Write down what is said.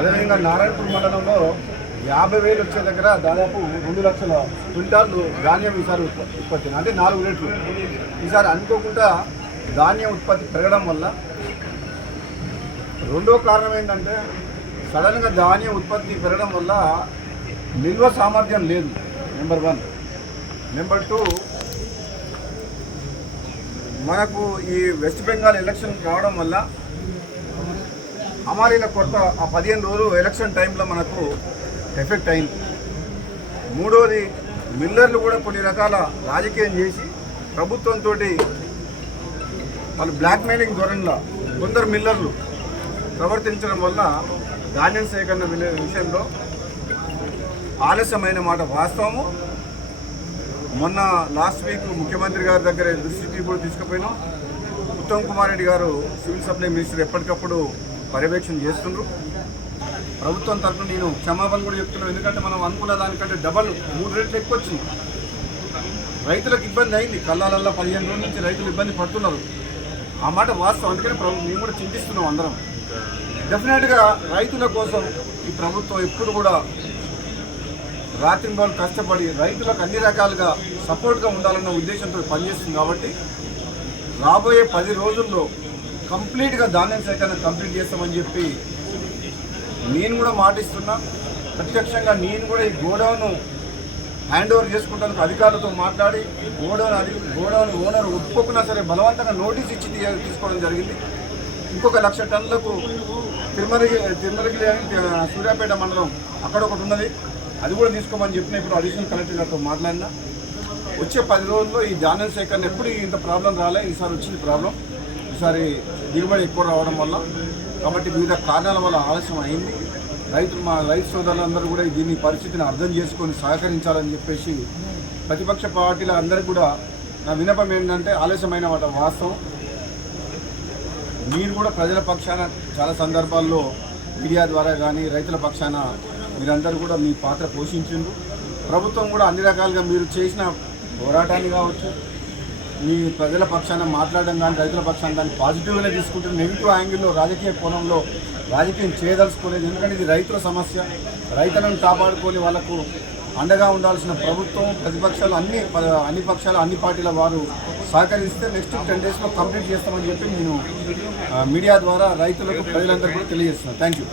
అదేవిధంగా నారాయణపూర్ మండలంలో 50,000 వచ్చే దగ్గర దాదాపు 2 లక్షల క్వింటాళ్ళు ధాన్యం ఈసారి ఉత్పత్తి, అంటే 4 రేట్లు. ఈసారి అనుకోకుండా ధాన్యం ఉత్పత్తి పెరగడం వల్ల రెండో కారణం ఏంటంటే సడన్గా ధాన్యం ఉత్పత్తి పెరగడం వల్ల నిల్వ సామర్థ్యం లేదు, నెంబర్ 1. నెంబర్ 2, మనకు ఈ వెస్ట్ బెంగాల్ ఎలక్షన్ కావడం వల్ల అమాలీల కొరత ఆ 15 రోజులు ఎలక్షన్ టైంలో మనకు ఎఫెక్ట్ అయింది. మూడోది, మిల్లర్లు కూడా కొన్ని రకాల రాజకీయం చేసి ప్రభుత్వంతో వాళ్ళు బ్లాక్మెయిలింగ్ ధోరణిలో కొందరు మిల్లర్లు ప్రవర్తించడం వల్ల ధాన్యం సేకరణ విషయంలో ఆలస్యమైన మాట వాస్తవము. మొన్న లాస్ట్ వీక్ ముఖ్యమంత్రి గారి దగ్గర దృష్టికి కూడా తీసుకుపోయినాం. ఉత్తమ్ కుమార్ రెడ్డి గారు సివిల్ సప్లై మినిస్టర్ ఎప్పటికప్పుడు పర్యవేక్షణ చేస్తున్నారు. ప్రభుత్వం తరఫున నేను క్షమాపణ కూడా చెప్తున్నాను. ఎందుకంటే మనం అనుకున్న దానికంటే డబల్ 3 రెట్లు ఎక్కువ వచ్చింది. రైతులకు ఇబ్బంది అయింది. కళ్ళాలల్లో 15 రోజుల నుంచి రైతులు ఇబ్బంది పడుతున్నారు. ఆ మాట వాస్తవం. అందుకని మేము కూడా చింతిస్తున్నాం అందరం. డెఫినెట్గా రైతుల కోసం ఈ ప్రభుత్వం ఎప్పుడు కూడా రాత్రింబౌలు కష్టపడి రైతులకు అన్ని రకాలుగా సపోర్ట్గా ఉండాలన్న ఉద్దేశంతో పనిచేస్తుంది. కాబట్టి రాబోయే 10 రోజుల్లో కంప్లీట్గా ధాన్యం సేకరణ కంప్లీట్ చేస్తామని చెప్పి నేను కూడా మాటిస్తున్నా. ప్రత్యక్షంగా నేను కూడా ఈ గోడౌన్ హ్యాండ్ ఓవర్ చేసుకుంటానికి అధికారులతో మాట్లాడి గోడౌన్ ఓనర్ ఒప్పుకున్నా సరే బలవంతంగా నోటీస్ ఇచ్చి తీసుకోవడం జరిగింది. ఇంకొక 1,00,000 టన్నులకు తిరుమలగిరి సూర్యాపేట మండలం అక్కడ ఒకటి ఉన్నది, అది కూడా తీసుకోమని చెప్పిన. ఇప్పుడు అడిషనల్ కలెక్టర్ గారితో మాట్లాడినా. వచ్చే 10 రోజుల్లో ఈ ధాన్యం సేకరణ ఎప్పుడు ఇంత ప్రాబ్లం రాలే, ఈసారి వచ్చింది ప్రాబ్లం. ఈసారి దిగుబడి ఎక్కువ రావడం వల్ల, కాబట్టి వివిధ కారణాల వల్ల ఆలస్యం అయింది. మా రైతు సోదరులందరూ కూడా దీన్ని పరిస్థితిని అర్థం చేసుకొని సహకరించాలని చెప్పేసి ప్రతిపక్ష పార్టీల అందరికీ కూడా నా విన్నపం ఏంటంటే ఆలస్యమైన వాస్తవం. మీరు కూడా ప్రజల పక్షాన చాలా సందర్భాల్లో మీడియా ద్వారా కానీ రైతుల పక్షాన మీరందరూ కూడా మీ పాత్ర పోషించిండ్రు. ప్రభుత్వం కూడా అన్ని రకాలుగా మీరు చేసిన పోరాటాన్ని కావచ్చు, మీ ప్రజల పక్షాన మాట్లాడడం కానీ రైతుల పక్షాన దాన్ని పాజిటివ్గానే తీసుకుంటే నెగిటివ్ యాంగిల్లో రాజకీయ కోణంలో రాజకీయం చేయదలుచుకోలేదు. ఎందుకంటే ఇది రైతుల సమస్య. రైతులను కాపాడుకొని వాళ్ళకు అండగా ఉండాల్సిన ప్రభుత్వం, ప్రతిపక్షాలు అన్ని పక్షాలు అన్ని పార్టీల వారు సహకరిస్తే నెక్స్ట్ 10 డేస్లో కంప్లీట్ చేస్తామని చెప్పి నేను మీడియా ద్వారా రైతులకు ప్రజలందరూ కూడా తెలియజేస్తున్నాను. Thank you.